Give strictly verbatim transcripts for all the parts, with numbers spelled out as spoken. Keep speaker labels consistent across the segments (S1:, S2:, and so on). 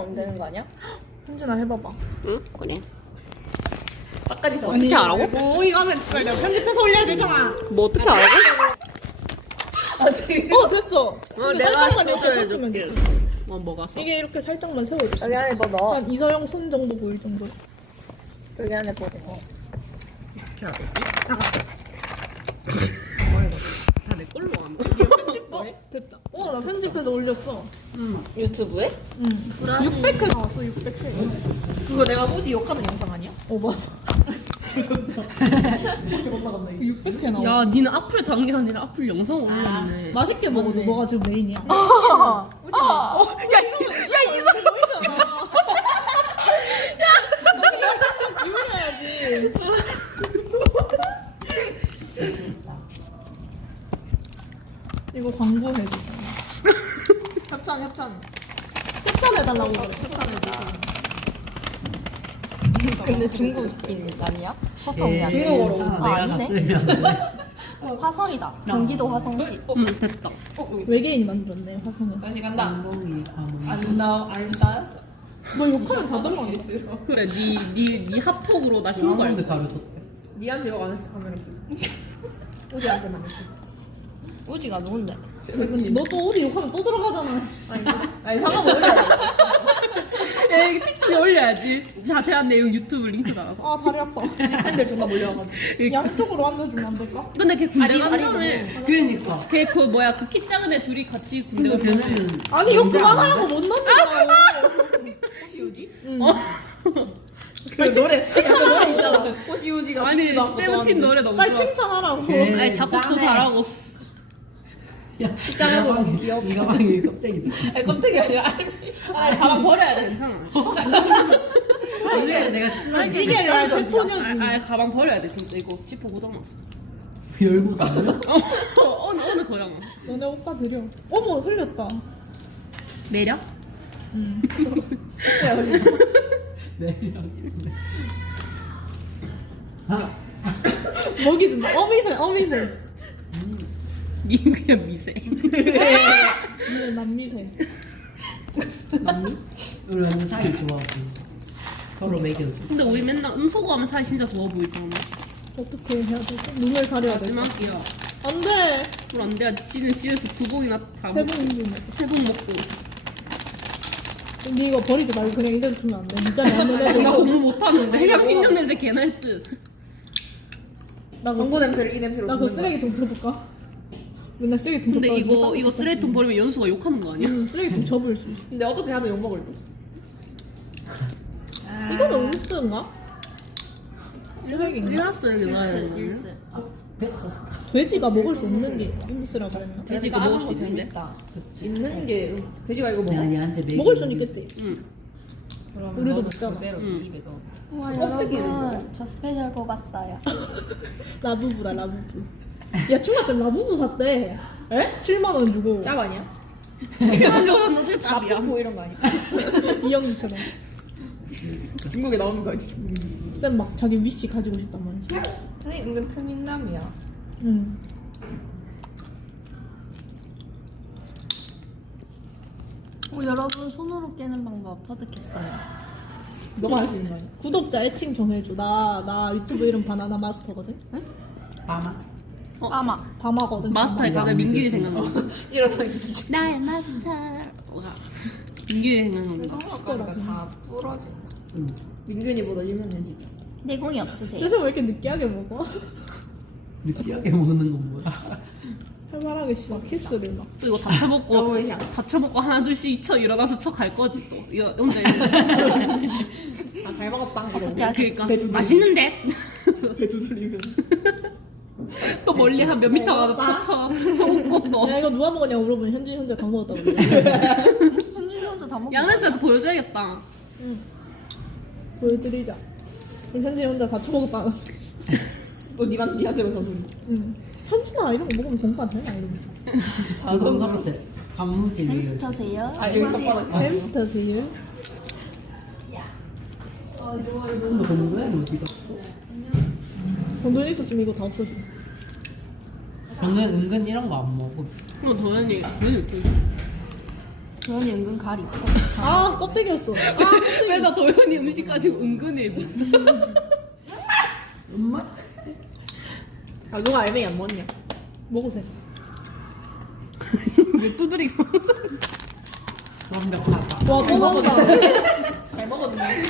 S1: 하면 되는 거 아니야?
S2: 현진아 해봐봐.
S3: 응? 그래.
S2: 아까지 저
S3: 어떻게 하라고?
S2: 뭐 이거 하면 진짜 내가 편집해서 올려야 되잖아.
S3: 뭐 어떻게 하라고?
S2: 어 됐어. 근데
S3: 내가
S2: 살짝만 이렇게
S3: 해줄게.
S2: 섰으면 돼.
S3: 뭐 뭐가 써?
S2: 이게 이렇게 살짝만 세워줘.
S1: 여기 안에 뭐 넣어.
S2: 한 이서영 손 정도 보일 정도.
S1: 여기 안에 뭐 넣어.
S3: 어떻게 하겠지? 다내 걸로 안 돼.
S2: 어? 됐다. 어, 나 편집해서 올렸어.
S3: 응.
S1: 유튜브에?
S2: 응. 육백 회 나왔어, 육백 회.
S4: 그거 내가 우지 욕하는 영상 아니야?
S2: 어, 맞아. 육백 회 나왔어.
S3: 야, 니는 앞을 단게 아니라 앞을 영상 올렸네.
S2: 맛있게 먹어도 너가 지금 메인이야.
S1: 아,
S2: 기울여야지. 이거 광고 해줘.
S4: 협찬 협찬.
S2: 협찬해달라고 그래. 협찬해줘.
S1: 근데 중국인 아니야? 소통이 아니야?
S4: 중국어로.
S1: 아, 아니네. 어, 화성이다. 경기도 화성시.
S3: 응, 됐다.
S2: 외계인이 만들었네, 화성은.
S4: 다시 간다. 안나 안다였어.
S2: 너 욕하면 다 들어간다.
S3: 그래, 니, 니, 니 합폭으로 나 신고할 거야.
S4: 니한테 욕 안 했어 카메라. 우지한테만 했어.
S1: 우지가 누군데?
S2: 너 또 어디 욕하면 또 들어가잖아.
S4: 아니 상관 몰라.
S3: 야, 이거 틱톡에 올려야지. 자세한 내용 유튜브 링크 달아서.
S2: 아, 다리 아파.
S4: 팬들 존나 몰려와가지고.
S2: 양쪽으로 앉아주면 안 될까?
S3: 근데 걔 군대
S4: 아니,
S3: 간다며.
S5: 그러니까.
S3: 걔 그 뭐야, 그 키 작은 애 둘이 같이 군대
S5: 근데
S3: 간다며.
S5: 걔네는
S2: 아니, 욕 그만하라고 못 넣는다고.
S4: 혹시 우지?
S2: 응.
S4: 그 노래 그 노래 있잖아. 혹시 우지가
S3: 아니, 세븐틴 노래 너무
S2: 빨리
S3: 좋아.
S2: 칭찬하라고.
S5: 네.
S3: 아니, 작곡도 잘하고.
S5: 야,
S4: 짱해서 너무 귀엽다.
S5: 이 가방이 껍데기다.
S4: 아니 깜짝이 아니라
S3: 아니, 가방 버려야 돼, 괜찮아.
S5: 원래 내가 쓰는
S2: 이게 날 페토녀지.
S3: 아니, 아니, 가방 버려야 돼, 진짜. 이거 지퍼 고장났어.
S5: 열고 다녀?
S3: 어, 어느, 어느 거양.
S2: 너네 오빠 드려. 어머, 흘렸다.
S3: 내려?
S2: 응.
S5: 네. 아,
S2: 먹이 준다. 어미새, 어미새.
S3: 니 그냥 미세.
S2: 얘는 남미새.
S5: 남미? 우리 완전 사이 좋아하고 서로 먹여줘.
S3: 근데 우리 맨날 음소거 하면 사이 진짜 좋아 보이잖아.
S2: 어떻게 해야 되지? 눈을 가려야 돼.
S3: 마지막이야.
S2: 안 돼.
S3: 우리 안 돼. 지는 집에서 두 봉이나 다
S2: 세
S3: 먹고.
S2: 번인지 먹어.
S3: 세봉 먹고.
S2: 근데 이거 버리지 말고 그냥 이대로 두면 안 돼. 네 자리에 앉는
S3: 나
S2: 애들.
S3: 공부 못하는데. 해양신경 냄새 개날 듯.
S2: 나
S4: 광고 냄새를 이 냄새로.
S2: 나그
S4: 붓는 거야.
S2: 쓰레기통 접을까? 맨날 쓰레기통
S3: 근데
S2: 접다가
S3: 이거
S2: 싸우고
S3: 이거
S2: 있었어.
S3: 쓰레기통 버리면 연수가 욕하는 거 아니야?
S2: 응, 쓰레기통 접을 수 있어.
S4: 근데 어떻게 하든 욕 먹을 듯.
S2: 이거는 음수인가?
S3: 일났어 여기 놔야 되는
S1: 일스.
S2: 돼지가 먹을 수 없는 게 음수라 그랬나?
S3: 돼지가 먹을 수 있는데.
S4: 있는 게 돼지가 이거 먹어.
S5: 내가 니한테 먹여.
S2: 먹을 수는 있겠대.
S3: 응.
S2: 우리도 먹잖아.
S3: 응.
S1: 와,
S4: 껍데기를
S1: 여러분, 저 스페셜 뽑았어요.
S2: 라부부다 라부부. 야 중학생 라부부 샀대. 에? 칠만 원 주고.
S4: 짭 아니야?
S3: 이런 거 어떻게 짭이야?
S4: 마포 이런 거 아니야?
S2: 이영이처럼.
S4: 중국에 나오는 거 아니지?
S2: 쌤 막 자기 위시 가지고 싶단 말이지.
S4: 아니 은근 큰 민남이야.
S2: 응.
S1: 어, 여러분, 손으로 깨는 방법 터득했어요.
S4: 너가 할 수 있는 거 아니야?
S2: 구독자 애칭 정해줘. 나, 나 유튜브 이름 바나나 마스터거든?
S5: 아마.
S1: 아마.
S2: 바마거든.
S3: 마스터에
S2: 바마.
S3: 가장 민규이 생각나.
S4: 이러다 기지.
S1: 나의 마스터.
S3: 뭐가? 민규이 생각난다.
S4: 성악가가 다 부러진다.
S5: 응.
S4: 민균이보다 유명해지죠.
S1: 내공이 없으세요.
S2: 세상 왜 이렇게 느끼하게 먹어?
S5: 느끼하게 먹는 건 뭐야?
S2: 활발하게 씨막 키스를 막.
S3: 또 이거 다쳐먹고
S4: 너무 향.
S3: 다쳐먹고 하나 둘씩 쳐 일어나서 쳐 갈 거지 또. 이거 혼자 있는
S4: 아잘 먹었다.
S1: 어떻게 하지?
S3: 그러니까 맛있는데?
S4: 배 두드리면.
S3: 또 멀리 한 몇 미터 가서 쳐쳐 쳐 웃고 또.
S2: 야 이거 누가 먹었냐고 물어보면 현진이 혼자 다 먹었다고 그래.
S1: 현진이 혼자 다 먹고.
S3: 야네스한테 보여줘야겠다.
S2: 응. 보여드리자. 그럼 현진이 혼자 다 처먹었다.
S4: 너 니만 니한테만 전소리.
S2: 응. 현진아 이런 거 먹으면 공부 안 되나 이러면서.
S5: 자동으로 돼. 단무지.
S1: 햄스터세요?
S4: 아 여기 똑바로.
S2: 햄스터세요?
S5: 근데 공부해 어디 갔어?
S2: 돈 있었으면 이거 다 없어져.
S5: 저는 은근 이런 거 안 먹어.
S3: 그럼 도현이 도현이 어떻게?
S1: 도현이 은근 가리.
S2: 아 껍데기였어. 아 껍데기.
S3: 그래서 도현이 음식 가지고 은근히
S5: 엄마?
S2: 아 누가 알맹이 안 먹었냐? 먹으세요.
S3: 왜 두드리고.
S5: 완벽하다.
S2: 와또 나온다. 잘 먹었네.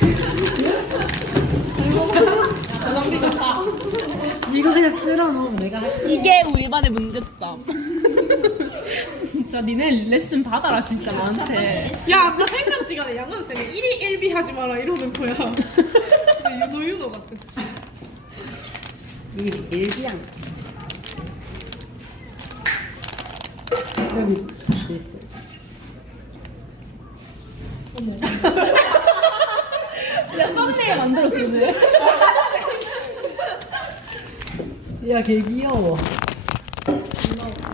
S2: 가성비 좋다.
S5: 이거 그냥 쓸어 놓으면 내가 할게.
S3: 이게 우리 반의 문제점. 진짜 니네 레슨 받아라 진짜 나한테.
S4: 야, 너 생각 시간에 양은 쌤이 일이 일비 하지 마라 이러는 거야. 유도 유도 같아.
S5: 이 일비양. 여기 있어.
S3: 야 썸네일 만들어주네.
S5: 야, 개 귀여워.